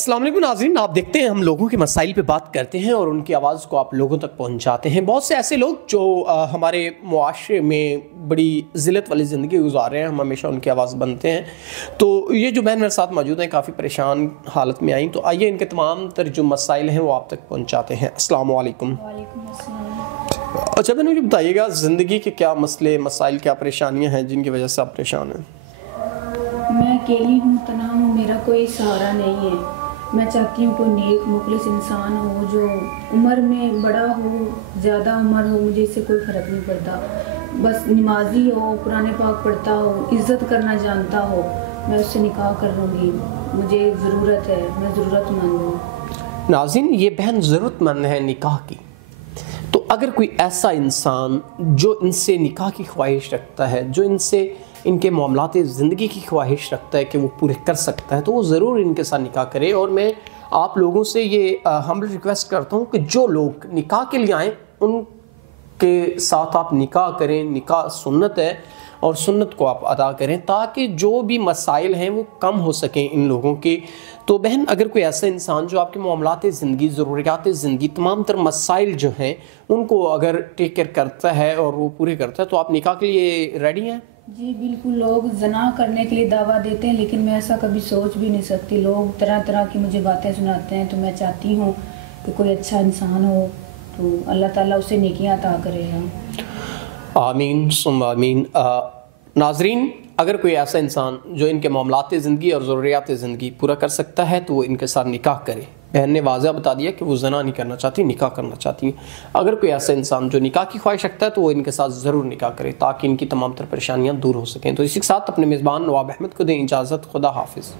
अस्सलाम वालेकुम नाज़रीन, आप देखते हैं हम लोगों के मसाइल पे बात करते हैं और उनकी आवाज़ को आप लोगों तक पहुंचाते हैं। बहुत से ऐसे लोग जो हमारे मुआशरे में बड़ी ज़िल्लत वाली ज़िंदगी गुजार रहे हैं, हम हमेशा उनकी आवाज़ बनते हैं। तो ये जो बहन मेरे साथ मौजूद हैं, काफ़ी परेशान हालत में आई, तो आइए इनके तमाम तर जो मसाइल हैं वो आप तक पहुँचाते हैं। अस्सलाम वालेकुम। अच्छा बहन, मुझे बताइएगा ज़िंदगी के क्या मसले मसाइल, क्या परेशानियाँ हैं जिनकी वजह से आप परेशान हैं? मैं अकेली हूँ, तन्हा हूँ, मेरा कोई सहारा नहीं है। मैं चाहती हूँ कोई नेक मुखलिस इंसान हो, जो उम्र में बड़ा हो, ज़्यादा उम्र हो, मुझे इससे कोई फ़र्क नहीं पड़ता। बस नमाजी हो, कुरान पाक पढ़ता हो, इज़्ज़त करना जानता हो, मैं उससे निकाह कर लूँगी। मुझे ज़रूरत है, मैं ज़रूरतमंद हूँ। नाज़रीन, ये बहन ज़रूरतमंद है निकाह की। तो अगर कोई ऐसा इंसान जो इनसे निकाह की ख्वाहिश रखता है, जो इनसे इनके मामलात ज़िंदगी की ख्वाहिश रखता है कि वो पूरे कर सकता है, तो वो ज़रूर इनके साथ निकाह करे। और मैं आप लोगों से ये हम्बल रिक्वेस्ट करता हूँ कि जो लोग निकाह के लिए आएँ उनके साथ आप निकाह करें। निकाह सुन्नत है और सुन्नत को आप अदा करें ताकि जो भी मसाइल हैं वो कम हो सकें इन लोगों के। तो बहन, अगर कोई ऐसा इंसान जो आपके मामलात ज़िंदगी, ज़रूरियात ज़िंदगी, तमाम तर मसाइल जो हैं उनको अगर टेक केयर करता है और वो पूरे करता है, तो आप निकाह के लिए रेडी हैं? जी बिल्कुल। लोग जना करने के लिए दावा देते हैं, लेकिन मैं ऐसा कभी सोच भी नहीं सकती। लोग तरह तरह की मुझे बातें सुनाते हैं, तो मैं चाहती हूँ कि कोई अच्छा इंसान हो तो अल्लाह ताला उसे नेकियां अता करेगा। आमीन सुम आमीन। नाज़रीन, अगर कोई ऐसा इंसान जो इनके मामलात ज़िंदगी और ज़रूरियात ज़िंदगी पूरा कर सकता है तो वो इनके साथ निकाह करे। बहन ने वाज़ह बता दिया कि वो ज़ना नहीं करना चाहती, निकाह करना चाहती हैं। अगर कोई ऐसा इंसान जो निकाह की ख्वाहिश रखता है तो वो इनके साथ ज़रूर निकाह करे ताकि इनकी तमाम तर परेशानियाँ दूर हो सकें। तो इसी के साथ अपने मेज़बान नवाब अहमद को दें इजाज़त। खुदा हाफिज़।